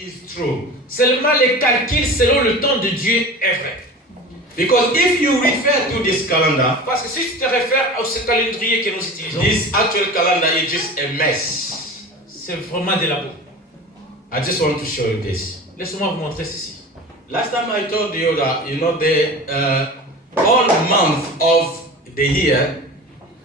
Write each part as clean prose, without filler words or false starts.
is true. Seulement les calculs selon le temps de Dieu est vrai. Because if you refer to this calendar, Parce que si tu te réfères à ce calendrier que nous utilisons, this actual calendar is just a mess. c'est vraiment de la boue. I just want to show you this. Laisse-moi vous montrer ceci. Last time I told you that, the all month of the year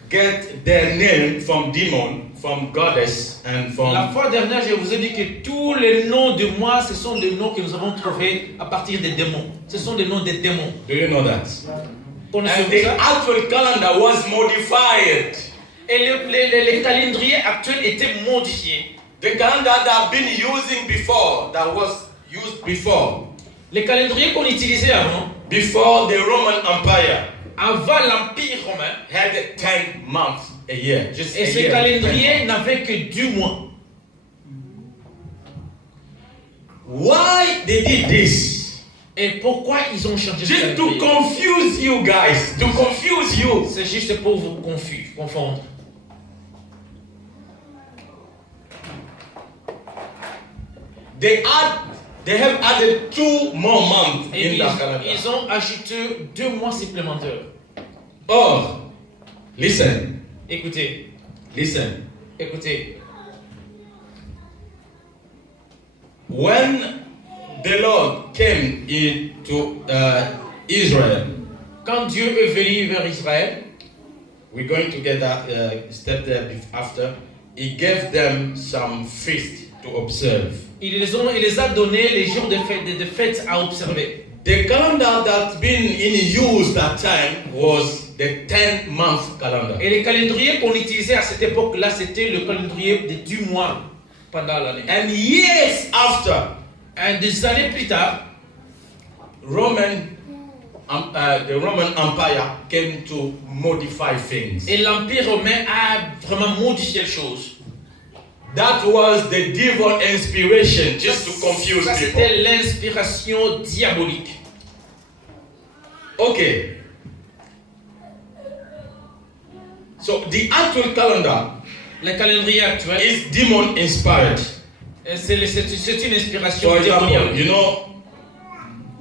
get their name from demon, from goddess, and La from... fois dernière, je vous ai dit que tous les noms de mois, ce sont des noms que nous avons trouvés à partir des démons. Ce sont des noms des démons. Do you know that? And Connaissez-vous the ça? actual calendar was modified. Et les calendriers actuels étaient modifiés. The calendar that I've been using before, that was used before Les calendriers qu'on utilisait avant, the Roman Empire, avant l'Empire romain, had 10 months a year. Just et a ces year, 10 calendriers months. n'avaient que 2 mois. Why they did this? Et pourquoi ils ont changé ce Just to calendrier? confuse you guys, to confuse you. C'est juste pour vous confondre. They have added 2 more months Et in that calendar. ils ont ajouté 2 mois supplémentaires. Or, listen, Écoutez, listen. écoutez. When the Lord came into Israel, Quand Dieu est venu vers Israël, we're going to get that step there after. He gave them some feast to observe. il les a donné les jours de fête à observer. The calendar that's been in use that time was the 10-month calendar. Et les calendriers qu'on utilisait à cette époque-là, c'était le calendrier de 10 mois pendant l'année. And years after, Et des années plus tard, the Roman Empire came to modify things. et l'Empire romain a vraiment modifié les choses. That was the devil inspiration, just to confuse Ça, people. c'était l'inspiration diabolique. Okay. So the actual calendar Le calendrier actuel, is demon inspired. c'est une inspiration For example, diabolique. you know,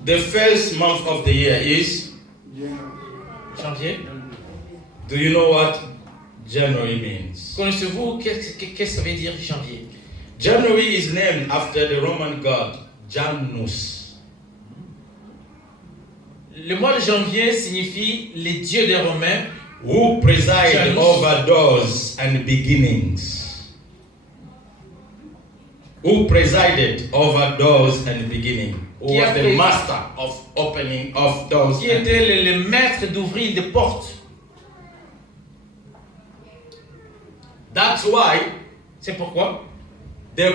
the first month of the year is, Janvier. do you know what January means? Connaissez-vous qu'est-ce que ça veut dire janvier? January is named after the Roman god Janus. Le mois de janvier signifie les dieux des Romains Who preside Janus. over doors and beginnings. Who presided over doors and beginning. Who Qui a was the pris- master of opening of doors. qui and- étaient les maîtres d'ouvrir des portes. That's why C'est pourquoi they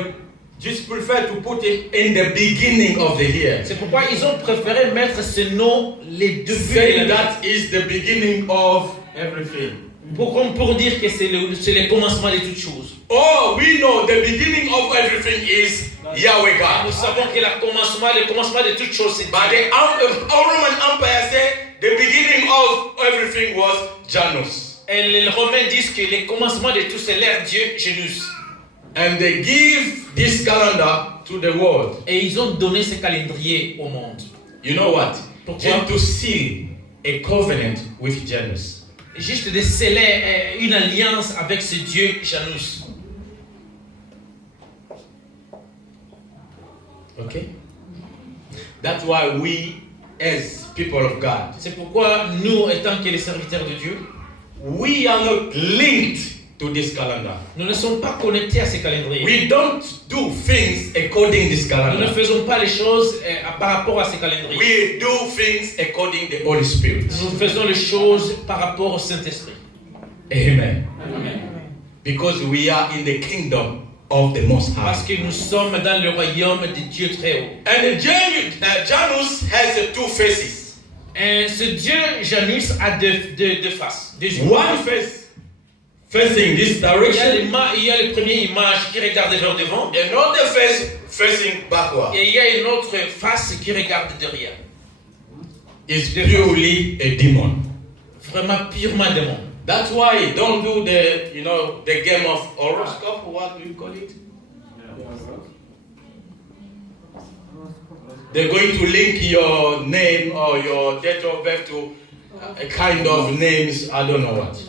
just prefer to put it in the beginning of the year. C'est pourquoi ils ont préféré mettre ce nom les débuts de Saying l'année. that is the beginning of everything. Pour dire que c'est le commencement de toutes choses. Oh, we know the beginning of everything is Yahweh Nous God. savons que le commencement de toutes choses, c'est But the Roman Empire said the beginning of everything was Janus. Et les Romains disent que le commencement de tout, c'est leur Dieu, Janus. And they give this calendar to the world. Et ils ont donné ce calendrier au monde. You know what? Pourquoi? Just to seal a covenant with Janus. Juste de sceller une alliance avec ce Dieu, Janus. Okay? That's why we, as people of God, C'est pourquoi nous, étant que les serviteurs de Dieu, we are not linked to this calendar. nous ne sommes pas connectés à ce calendrier. We don't do things according to this Nous ne calendar. faisons pas les choses par rapport à ce calendrier. We do things according to the Holy Spirit. Nous faisons les choses par rapport au Saint-Esprit. Amen. Amen. Because we are in the kingdom of the Most Parce High. que nous sommes dans le royaume de Dieu très haut. And Janus has 2 faces. Et ce Dieu, Janus, a deux faces. Deux yeux. One face facing this direction, Il y a le premier image qui regarde vers devant. another face facing backward. Et il y a une autre face qui regarde derrière. It's purely a demon. Vraiment purement démon. That's why don't do the game of horoscope. What do you call it? They're going to link your name or your date of birth to a kind of names, I don't know what.